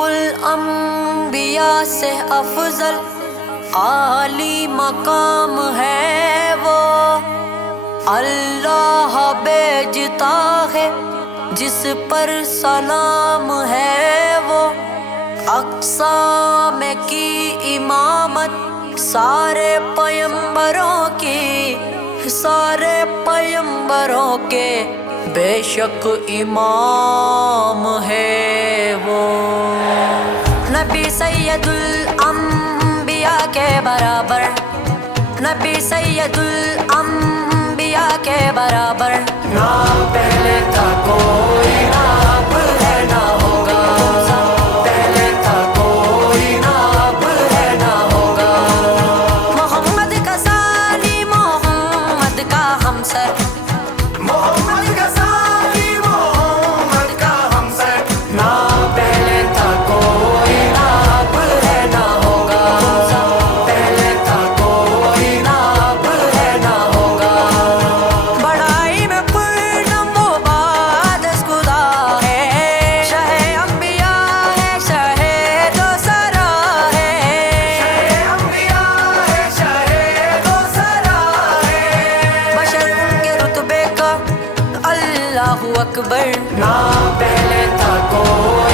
الانبیاء سے افضل عالی مقام ہے وہ، اللہ بھیجتا ہے جس پر سلام ہے وہ، اقسام کی امامت سارے پیمبروں کی، سارے پیمبروں کے بے شک امام ہے وہ، نبی سید الانبیاء کے برابر، نبی سید الانبیاء کے برابر نہ پہلے تھا کوئی، نہ اب ہے نہ ہوگا، پہلے تھا کوئی نہ اب ہے نہ ہوگا، محمد کا ثانی محمد کا ہمسر، محمد کا ثانی محمد کا ہمسر، نہ پہلے تھا کوئی نہ اب ہے نہ ہوگا، پہلے تھا کوئی نہ اب ہے نہ ہوگا، بڑائی میں پورنم وہ بادس خدا ہے، شہ انبیاء ہے، شہ دو سرا ہے، شہ انبیاء ہے، شہ دو سرا ہے، بشر ان کے رتبے کا اللہ اکبر، نہ پہلے تھا کوئی